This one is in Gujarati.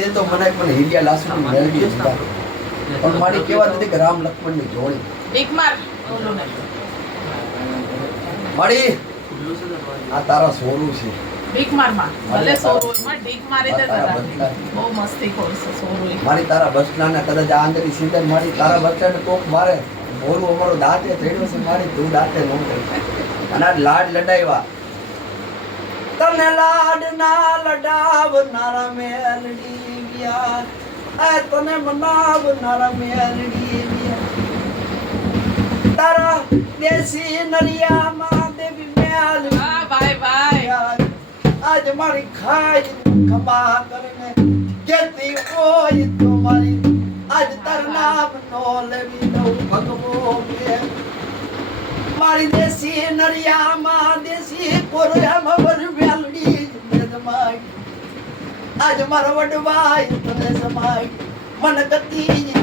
દેતો મને પણ હિરિયા લાસુની મેલડી જીતા પણ મારી કેવા નથી કે રામ લક્ષ્મણની જોડી એક માર ઓલો ને મારી આ તારા સોરું છે ભીખ માર માં ભલે સોરું માં ભીખ મારે તે તારા બહુ મસ્તી કરશે સોરું મારી તારા બસલાને કદાચ આંગળી સીધે મારી તારા બસલાને કોક મારે બોલું અમારો દાંતે ચડ્યો છે મારી તું દાંતે ન કરી અને આ લાડ લડાવ્યા તને લાડ ના લડાવનારા મેલડી ગયા આ તને મનાવનારા મેલડી ગયા તારા દેશી નરિયામાં દેવી મેલ વાહ ભાઈ ભાઈ આજ મારી ખાઈ ખબા કરીને કેતી હોય તો મારી આજ તાર નામ નો લેવી દઉં ભગવો કે મારી દેશી નરિયામાં દેશી કોરિયામાં વર વેલડી જમાઈ આજ મારો વડવાય તને સમાઈ મન ગતિ